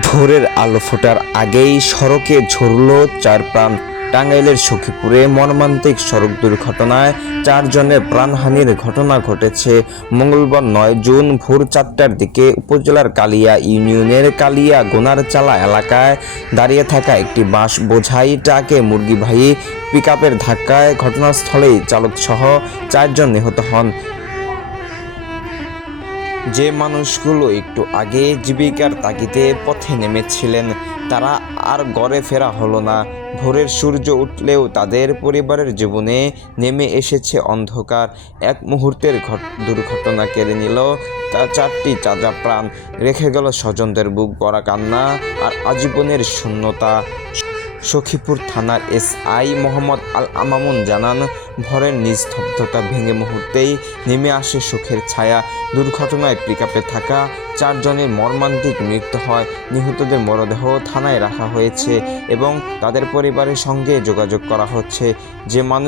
ভোরের আলো ফোটার আগেই সড়কে ঝরল চার প্রাণ। টাঙ্গাইলের সখীপুরে মর্মান্তিক সড়ক দুর্ঘটনায় 4 জনের প্রাণহানির ঘটনা ঘটেছে মঙ্গলবার 9 জুন ভোর 4টার দিকে উপজেলার কালিয়া ইউনিয়নের কালিয়া গোনারচালা এলাকায় দাঁড়িয়ে থাকা একটি বাঁশ বোঝাই ট্রাকে মুরগিবাহী পিকআপের ধাক্কায় ঘটনাস্থলেই চালকসহ 4 জন নিহত হন। যে মানুষগুলো একটু আগে জীবিকার তাগিদে পথে নেমেছিলেন তারা আর ঘরে ফেরা হলো না। ভোরের সূর্য উঠলেও তাদের পরিবারের জীবনে নেমে এসেছে অন্ধকার। এক মুহূর্তের দুর্ঘটনা কেড়ে নিল তার 4টি তাজা প্রাণ, রেখে গেল স্বজনদের বুক ভরা কান্না আর আজীবনের শূন্যতা। সখীপুর থানার এসআই মোহাম্মদ আল মামুন জানান, ভোরের নিস্তব্ধতা ভেঙে মুহূর্তেই নেমে আসে সুখের ছায়া। দুর্ঘটনায় পিকআপে থাকা 4 জনের মর্মান্তিক মৃত্যু হয়। নিহতদের মরদেহ থানায় রাখা হয়েছে এবং তাদের পরিবারের সঙ্গে যোগাযোগ করা হচ্ছে। যে মানুষ